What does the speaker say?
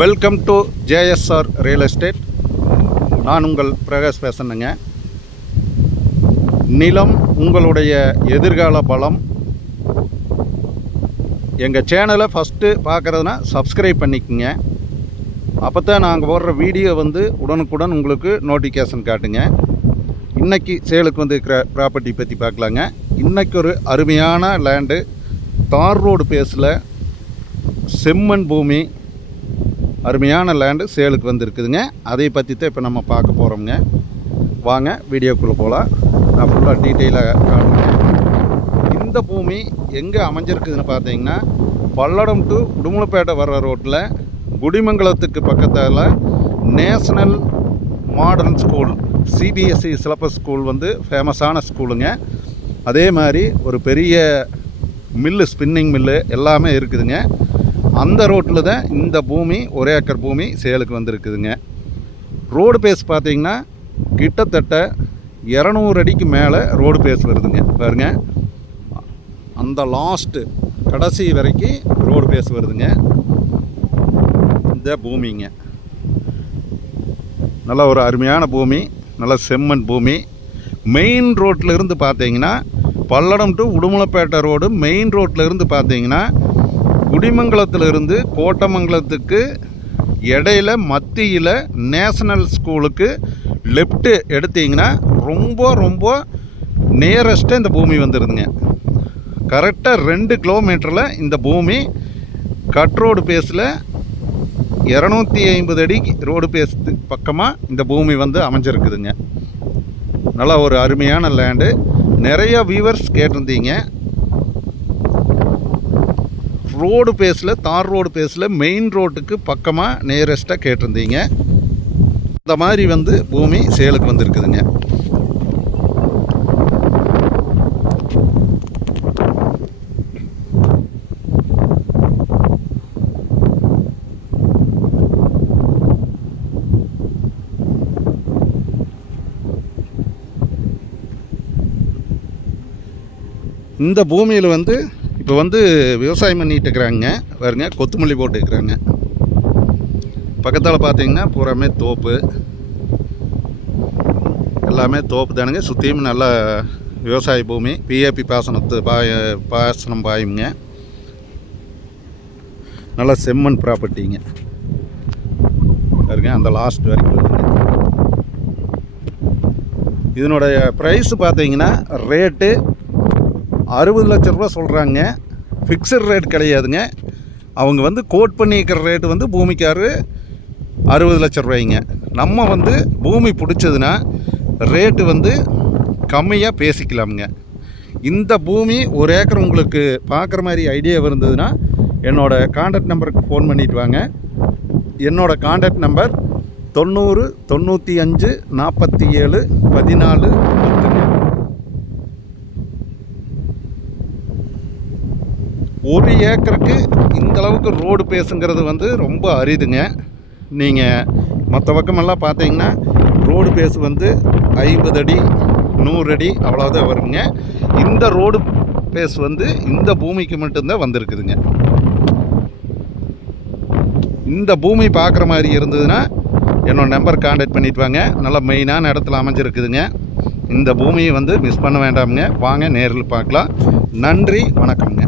Welcome to JSR real estate. நான் உங்கள் பிரகாஷ் பேசுகிறேங்க. நிலம் உங்களுடைய எதிர்கால பலம். எங்கள் சேனலை ஃபஸ்ட்டு பார்க்குறதுனா சப்ஸ்கிரைப் பண்ணிக்கோங்க. அப்போ தான் நாங்கள் போடுற வீடியோ உடனுக்குடன் உங்களுக்கு நோட்டிஃபிகேஷன் காட்டுங்க. இன்றைக்கி சேலுக்கு இருக்கிற ப்ராப்பர்ட்டி பற்றி பார்க்கலாங்க. இன்றைக்கி ஒரு அருமையான லேண்டு, தார் ரோடு பேஸில் செம்மண் பூமி, அருமையான லேண்டு சேலுக்கு இருக்குதுங்க. அதை பற்றி தான் இப்போ நம்ம பார்க்க போகிறோம்ங்க. வாங்க வீடியோக்குள்ளே போகலாம். நான் ஃபுல்லாக டீட்டெயிலாக காட்டுறேன். இந்த பூமி எங்கே அமைஞ்சிருக்குதுன்னு பார்த்தீங்கன்னா, பல்லடம் டு உடுமலைப்பேட்டை வர்ற ரோட்டில் குடிமங்கலத்துக்கு பக்கத்தில் national modern school, CBSE syllabus school ஃபேமஸான ஸ்கூலுங்க. அதே மாதிரி ஒரு பெரிய மில்லு, ஸ்பின்னிங் மில்லு எல்லாமே இருக்குதுங்க. அந்த ரோட்டில் தான் இந்த பூமி, ஒரு ஏக்கர் பூமி சேலுக்கு இருக்குதுங்க. ரோடு பேஸ் பார்த்திங்கன்னா கிட்டத்தட்ட 200 அடிக்கு மேலே ரோடு பேஸ் வருதுங்க. பாருங்க, அந்த லாஸ்ட்டு கடைசி வரைக்கும் ரோடு பேஸ் வருதுங்க. இந்த பூமிங்க நல்ல ஒரு அருமையான பூமி, நல்ல செம்மண் பூமி. மெயின் ரோட்டில் இருந்து பார்த்தீங்கன்னா, Palladam to Udumalaipettai road main ரோட்டில் இருந்து பார்த்தீங்கன்னா, குடிமங்கலத்திலிருந்து கோட்டமங்கலத்துக்கு இடையில மத்தியில் நேஷனல் ஸ்கூலுக்கு லெஃப்ட்டு எடுத்திங்கன்னா ரொம்ப ரொம்ப நியரஸ்ட்டாக இந்த பூமி வந்துடுதுங்க. கரெக்டாக 2 கிலோமீட்டரில் இந்த பூமி கட் ரோடு பேஸில் 250 அடி ரோடு பேஸ் பக்கமாக இந்த பூமி அமைஞ்சிருக்குதுங்க. நல்லா ஒரு அருமையான லேண்டு. நிறைய வியூவர்ஸ் கேட்டிருந்தீங்க, ரோடு பேஸில், தார் ரோடு பேஸில் மெயின் ரோட்டுக்கு பக்கமாக நியரஸ்ட்டாக கேட்டிருந்தீங்க. இந்த மாதிரி பூமி சேலுக்கு இருக்குதுங்க. இந்த பூமியில் இப்போ விவசாயம் பண்ணிகிட்டு இருக்கிறாங்க. பாருங்க, கொத்துமல்லி போட்டு இருக்கிறாங்க. பக்கத்தால் பார்த்தீங்கன்னா பூராமே தோப்பு, எல்லாமே தோப்பு தானுங்க. சுற்றியும் நல்ல விவசாய பூமி. பிஏபி பாசனம் பாயுங்க. நல்ல செம்மண் ப்ராப்பர்ட்டிங்க. பாருங்க, அந்த லாஸ்ட் வரைக்கும் வருதுங்க. இதனுடைய ப்ரைஸ் பார்த்தீங்கன்னா ரேட்டு 60 லட்ச ரூபா சொல்கிறாங்க. ஃபிக்ஸட் ரேட் கிடையாதுங்க. அவங்க கோட் பண்ணிக்கிற ரேட்டு பூமிக்காரு 60 லட்ச ரூபாய்ங்க. நம்ம பூமி பிடிச்சதுன்னா ரேட்டு கம்மியாக பேசிக்கலாமுங்க. இந்த பூமி ஒரு ஏக்கர் உங்களுக்கு பார்க்குற மாதிரி ஐடியா இருந்ததுன்னா என்னோடய கான்டாக்ட் நம்பருக்கு ஃபோன் பண்ணிவிட்டு வாங்க. என்னோடய கான்டாக்ட் நம்பர் 90 95 47 14 10ங்க. ஒரு ஏக்கருக்கு இந்தளவுக்கு ரோடு பேஸுங்கிறது ரொம்ப அரிதுங்க. நீங்கள் மற்ற பக்கமெல்லாம் பார்த்தீங்கன்னா ரோடு பேஸ் 50 அடி 100 அடி அவ்வளோதான் வருங்க. இந்த ரோடு பேஸ் இந்த பூமிக்கு மட்டும்தான் வந்திருக்குதுங்க. இந்த பூமி பார்க்குற மாதிரி இருந்ததுன்னா என்னோடய நம்பர் கான்டாக்ட் பண்ணிட்டு வாங்க. நல்லா மெயினான இடத்துல அமைஞ்சிருக்குதுங்க. இந்த பூமியை மிஸ் பண்ண வேண்டாமுங்க. வாங்க நேரில் பார்க்கலாம். நன்றி, வணக்கம்ங்க.